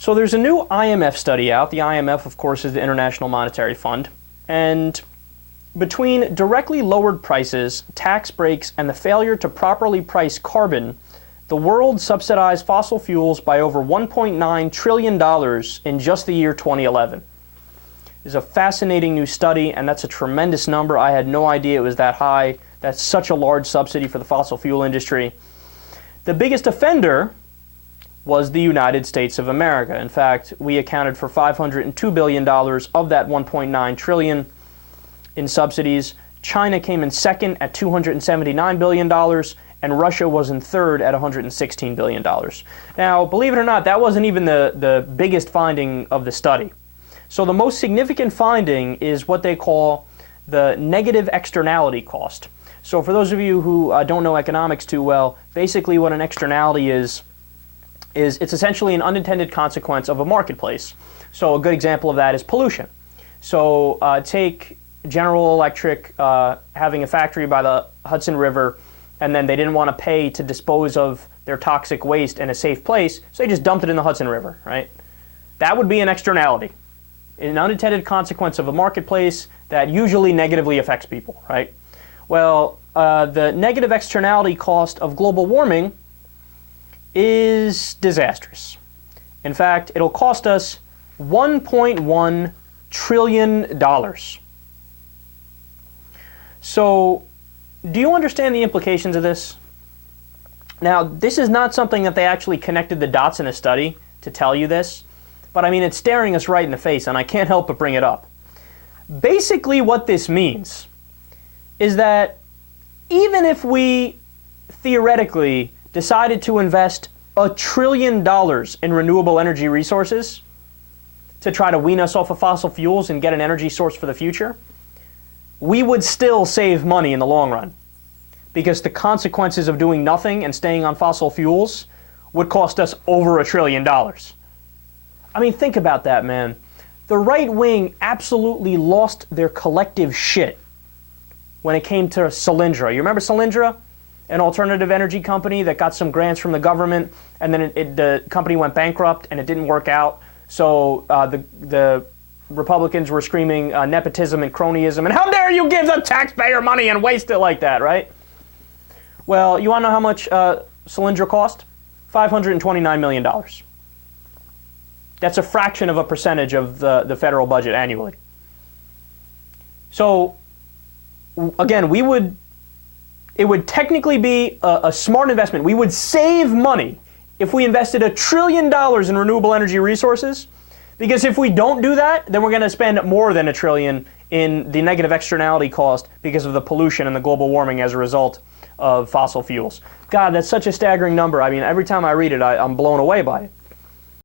So there's a new IMF study out. The IMF, of course, is the International Monetary Fund. And between directly lowered prices, tax breaks, and the failure to properly price carbon, the world subsidized fossil fuels by over $1.9 trillion in just the year 2011. It's a fascinating new study, and that's a tremendous number. I had no idea it was that high. That's such a large subsidy for the fossil fuel industry. The biggest offender was the United States of America. In fact, we accounted for $502 billion of that $1.9 trillion in subsidies. China came in second at $279 billion, and Russia was in third at $116 billion. Now, believe it or not, that wasn't even the biggest finding of the study. So the most significant finding is what they call the negative externality cost. So for those of you who don't know economics too well, basically what an externality is it's essentially an unintended consequence of a marketplace. So a good example of that is pollution. So take General Electric having a factory by the Hudson River, and then they didn't want to pay to dispose of their toxic waste in a safe place, so they just dumped it in the Hudson River, right? That would be an externality, an unintended consequence of a marketplace that usually negatively affects people, right? Well, the negative externality cost of global warming is disastrous. In fact, it'll cost us $1.1 trillion. So, do you understand the implications of this? Now, this is not something that they actually connected the dots in a study to tell you this, but I mean, it's staring us right in the face, and I can't help but bring it up. Basically, what this means is that even if we theoretically decided to invest $1 trillion in renewable energy resources to try to wean us off of fossil fuels and get an energy source for the future, we would still save money in the long run, because the consequences of doing nothing and staying on fossil fuels would cost us over $1 trillion. I mean, think about that, man. The right wing absolutely lost their collective shit when it came to Solyndra. You remember Solyndra? An alternative energy company that got some grants from the government, and then the company went bankrupt and it didn't work out. So the Republicans were screaming nepotism and cronyism, and how dare you give the taxpayer money and waste it like that, right? Well, you want to know how much Solyndra cost? $529 million. That's a fraction of a percentage of the federal budget annually. So, again, it would technically be a smart investment. We would save money if we invested $1 trillion in renewable energy resources, because if we don't do that, then we're going to spend more than $1 trillion in the negative externality cost because of the pollution and the global warming as a result of fossil fuels. God, that's such a staggering number. I mean, every time I read it, I'm blown away by it.